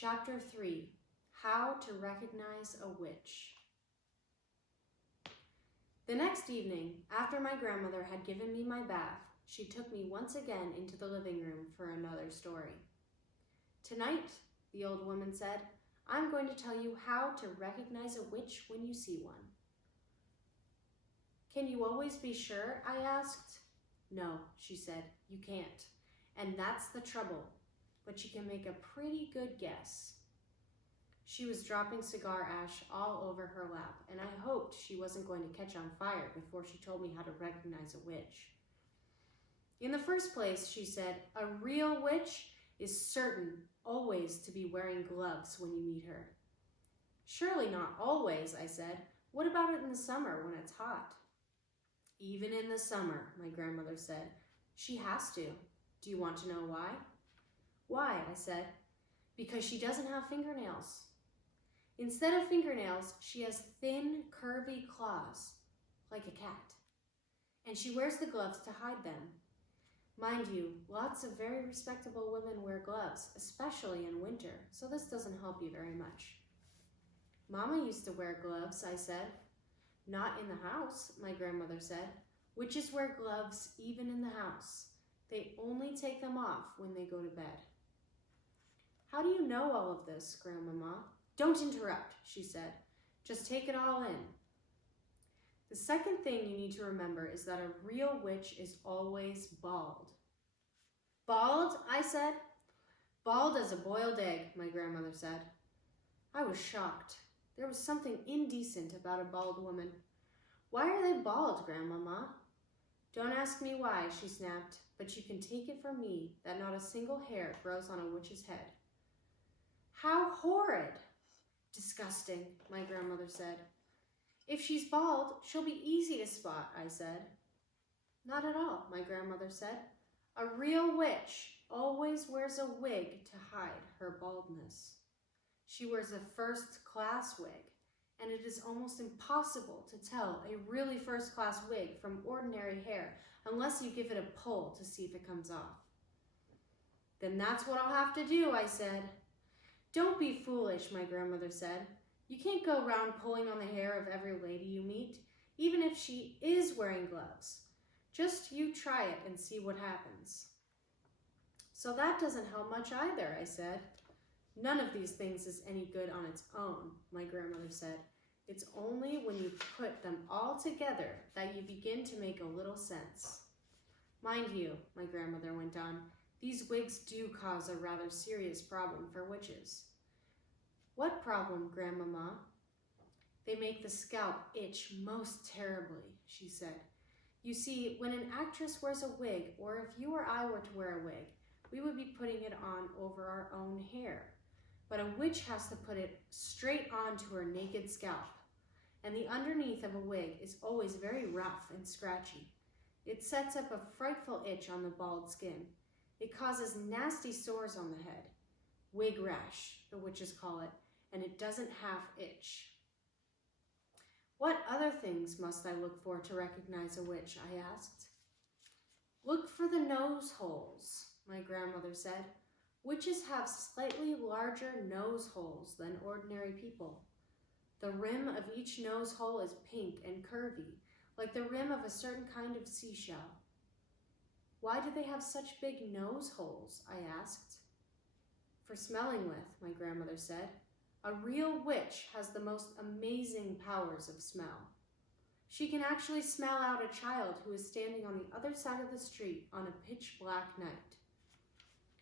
Chapter 3, How to Recognize a Witch. The next evening, after my grandmother had given me my bath, she took me once again into the living room for another story. Tonight, the old woman said, I'm going to tell you how to recognize a witch when you see one. Can you always be sure? I asked. No, she said, you can't. And that's the trouble. But you can make a pretty good guess. She was dropping cigar ash all over her lap, and I hoped she wasn't going to catch on fire before she told me how to recognize a witch. In the first place, she said, a real witch is certain always to be wearing gloves when you meet her. Surely not always, I said. What about it in the summer when it's hot? Even in the summer, my grandmother said. She has to. Do you want to know why? Why, I said. Because she doesn't have fingernails. Instead of fingernails, she has thin, curvy claws, like a cat. And she wears the gloves to hide them. Mind you, lots of very respectable women wear gloves, especially in winter, so this doesn't help you very much. Mama used to wear gloves, I said. Not in the house, my grandmother said. Witches wear gloves even in the house. They only take them off when they go to bed. How do you know all of this, Grandmama? Don't interrupt, she said. Just take it all in. The second thing you need to remember is that a real witch is always bald. Bald? I said. Bald as a boiled egg, my grandmother said. I was shocked. There was something indecent about a bald woman. Why are they bald, Grandmama? Don't ask me why, she snapped, but you can take it from me that not a single hair grows on a witch's head. How horrid! Disgusting, my grandmother said. If she's bald, she'll be easy to spot, I said. Not at all, my grandmother said. A real witch always wears a wig to hide her baldness. She wears a first-class wig, and it is almost impossible to tell a really first-class wig from ordinary hair unless you give it a pull to see if it comes off. Then that's what I'll have to do, I said. Don't be foolish, my grandmother said. You can't go around pulling on the hair of every lady you meet, even if she is wearing gloves. Just you try it and see what happens. So that doesn't help much either, I said. None of these things is any good on its own, my grandmother said. It's only when you put them all together that you begin to make a little sense. Mind you, my grandmother went on, these wigs do cause a rather serious problem for witches. What problem, Grandmama? They make the scalp itch most terribly, she said. You see, when an actress wears a wig, or if you or I were to wear a wig, we would be putting it on over our own hair. But a witch has to put it straight onto her naked scalp, and the underneath of a wig is always very rough and scratchy. It sets up a frightful itch on the bald skin. It causes nasty sores on the head. Wig rash, the witches call it, and it doesn't half itch. What other things must I look for to recognize a witch, I asked. Look for the nose holes, my grandmother said. Witches have slightly larger nose holes than ordinary people. The rim of each nose hole is pink and curvy, like the rim of a certain kind of seashell. Why do they have such big nose holes? I asked. For smelling with, my grandmother said. A real witch has the most amazing powers of smell. She can actually smell out a child who is standing on the other side of the street on a pitch-black night.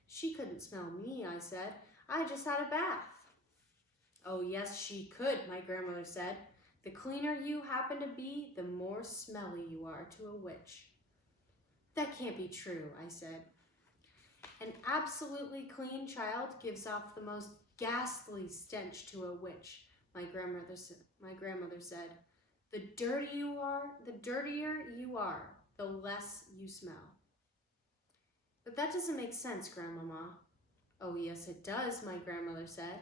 She couldn't smell me, I said. I just had a bath. Oh, yes, she could, my grandmother said. The cleaner you happen to be, the more smelly you are to a witch. That can't be true, I said. An absolutely clean child gives off the most ghastly stench to a witch, my grandmother said. The dirtier you are, the less you smell. But that doesn't make sense, Grandmama. Oh, yes, it does, my grandmother said.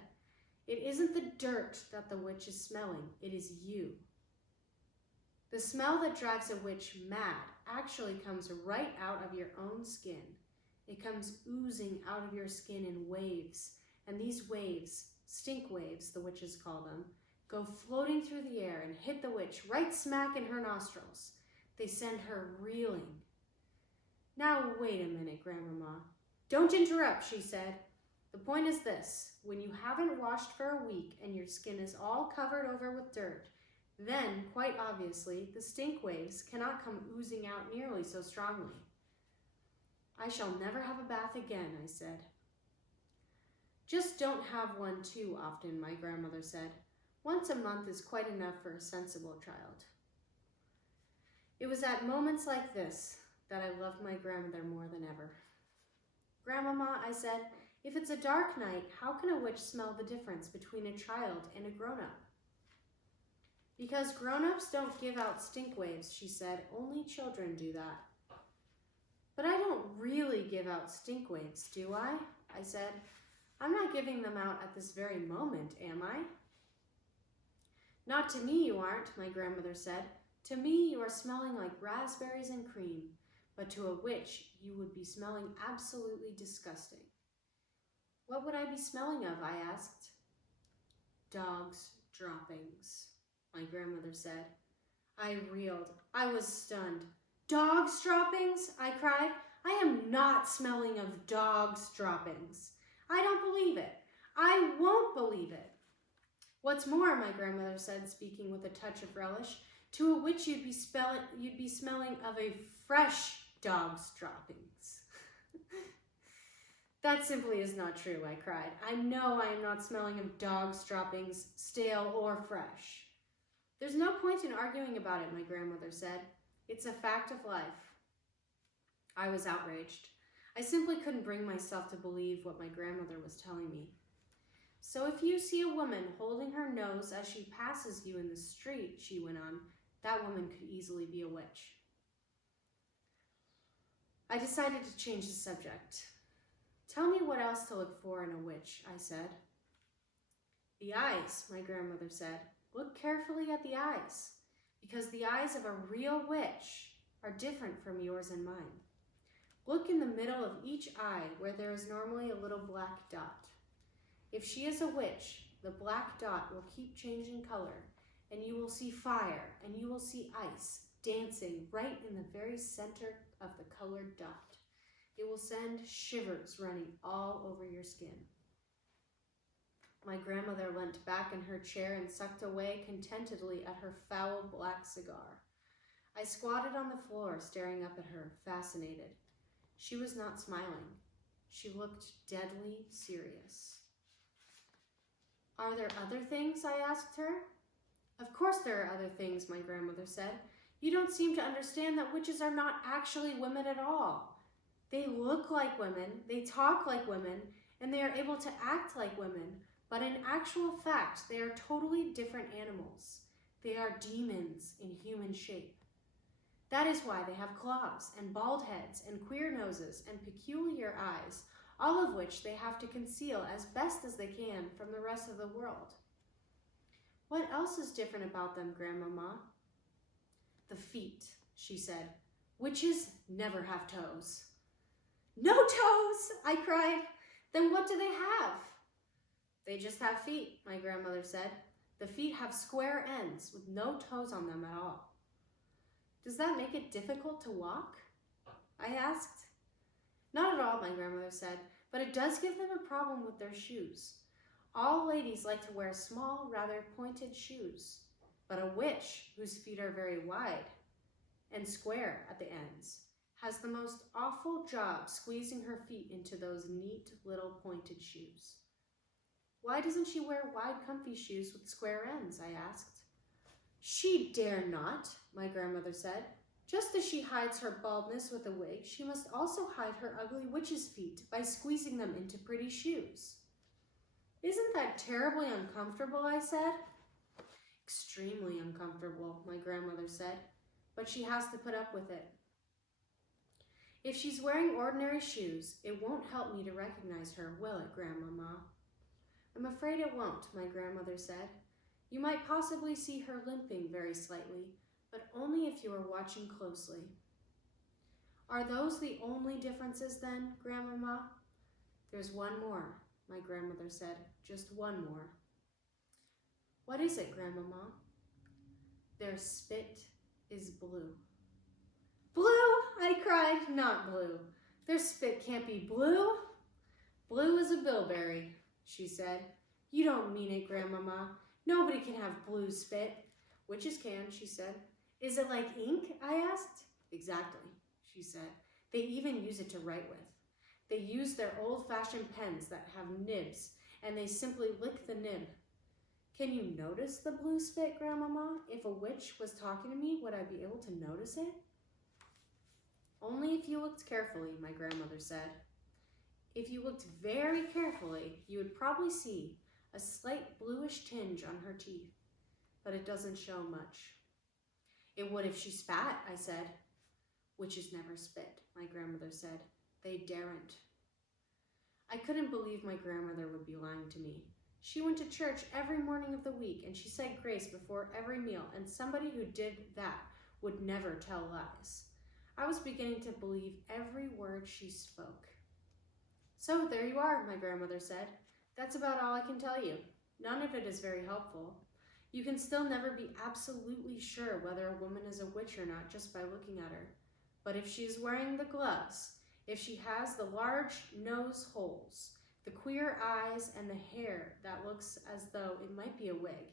It isn't the dirt that the witch is smelling, it is you. The smell that drives a witch mad actually comes right out of your own skin. It comes oozing out of your skin in waves, and these waves, stink waves, the witches call them, go floating through the air and hit the witch right smack in her nostrils. They send her reeling. Now, wait a minute, Grandmama. Don't interrupt, she said. The point is this. When you haven't washed for a week and your skin is all covered over with dirt, then, quite obviously, the stink waves cannot come oozing out nearly so strongly. I shall never have a bath again, I said. Just don't have one too often, my grandmother said. Once a month is quite enough for a sensible child. It was at moments like this that I loved my grandmother more than ever. Grandmama, I said, if it's a dark night, how can a witch smell the difference between a child and a grown-up? Because grown-ups don't give out stink waves, she said. Only children do that. But I don't really give out stink waves, do I? I said. I'm not giving them out at this very moment, am I? Not to me you aren't, my grandmother said. To me you are smelling like raspberries and cream, but to a witch you would be smelling absolutely disgusting. What would I be smelling of, I asked. Dog's droppings, my grandmother said. I reeled. I was stunned. Dog's droppings? I cried. I am not smelling of dog's droppings. I don't believe it. I won't believe it. What's more, my grandmother said, speaking with a touch of relish, to a witch you'd be smelling of a fresh dog's droppings. That simply is not true, I cried. I know I am not smelling of dog's droppings, stale or fresh. There's no point in arguing about it, my grandmother said. It's a fact of life. I was outraged. I simply couldn't bring myself to believe what my grandmother was telling me. So if you see a woman holding her nose as she passes you in the street, she went on, that woman could easily be a witch. I decided to change the subject. Tell me what else to look for in a witch, I said. The eyes, my grandmother said. Look carefully at the eyes, because the eyes of a real witch are different from yours and mine. Look in the middle of each eye where there is normally a little black dot. If she is a witch, the black dot will keep changing color, and you will see fire, and you will see ice dancing right in the very center of the colored dot. It will send shivers running all over your skin. My grandmother leant back in her chair and sucked away contentedly at her foul black cigar. I squatted on the floor, staring up at her, fascinated. She was not smiling. She looked deadly serious. Are there other things? I asked her. Of course there are other things, my grandmother said. You don't seem to understand that witches are not actually women at all. They look like women, they talk like women, and they are able to act like women, but in actual fact, they are totally different animals. They are demons in human shape. That is why they have claws and bald heads and queer noses and peculiar eyes, all of which they have to conceal as best as they can from the rest of the world. What else is different about them, Grandmama? The feet, she said. Witches never have toes. No toes, I cried. Then what do they have? They just have feet, my grandmother said. The feet have square ends with no toes on them at all. Does that make it difficult to walk? I asked. Not at all, my grandmother said, but it does give them a problem with their shoes. All ladies like to wear small, rather pointed shoes, but a witch, whose feet are very wide and square at the ends, has the most awful job squeezing her feet into those neat little pointed shoes. Why doesn't she wear wide, comfy shoes with square ends? I asked. She dare not, my grandmother said. Just as she hides her baldness with a wig, she must also hide her ugly witch's feet by squeezing them into pretty shoes. Isn't that terribly uncomfortable? I said. Extremely uncomfortable, my grandmother said, but she has to put up with it. If she's wearing ordinary shoes, it won't help me to recognize her, will it, Grandmama? I'm afraid it won't, my grandmother said. You might possibly see her limping very slightly, but only if you are watching closely. Are those the only differences then, Grandmama? There's one more. my grandmother said. Just one more. What is it, Grandmama? Their spit is blue. Blue, I cried, not blue. Their spit can't be blue. Blue as a bilberry, she said. You don't mean it, Grandmama. Nobody can have blue spit. Witches can, she said. Is it like ink? I asked. Exactly, she said. They even use it to write with. They use their old-fashioned pens that have nibs, and they simply lick the nib. Can you notice the blue spit, Grandmama? If a witch was talking to me, would I be able to notice it? Only if you looked carefully, my grandmother said. If you looked very carefully, you would probably see a slight bluish tinge on her teeth, but it doesn't show much. It would if she spat, I said. Witches never spit, my grandmother said. They daren't. I couldn't believe my grandmother would be lying to me. She went to church every morning of the week, and she said grace before every meal, and somebody who did that would never tell lies. I was beginning to believe every word she spoke. So there you are, my grandmother said. That's about all I can tell you. None of it is very helpful. You can still never be absolutely sure whether a woman is a witch or not just by looking at her. But if she is wearing the gloves, if she has the large nose holes, the queer eyes, and the hair that looks as though it might be a wig,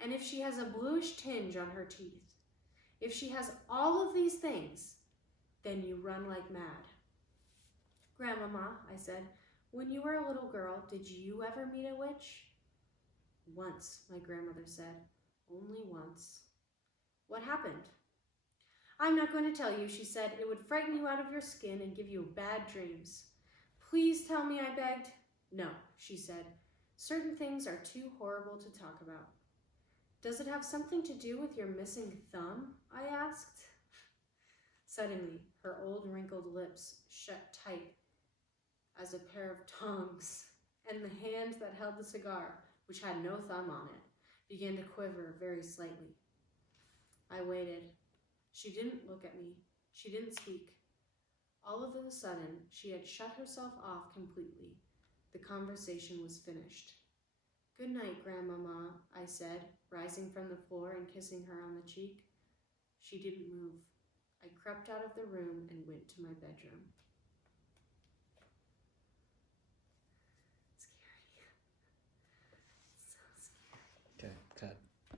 and if she has a bluish tinge on her teeth, if she has all of these things, then you run like mad. Grandmama, I said, when you were a little girl, did you ever meet a witch? Once, my grandmother said. Only once. What happened? I'm not going to tell you, she said. It would frighten you out of your skin and give you bad dreams. Please tell me, I begged. No, she said. Certain things are too horrible to talk about. Does it have something to do with your missing thumb? I asked. Suddenly, her old wrinkled lips shut tight as a pair of tongs, and the hand that held the cigar, which had no thumb on it, began to quiver very slightly. I waited. She didn't look at me. She didn't speak. All of a sudden, she had shut herself off completely. The conversation was finished. Good night, Grandmama, I said, rising from the floor and kissing her on the cheek. She didn't move. I crept out of the room and went to my bedroom.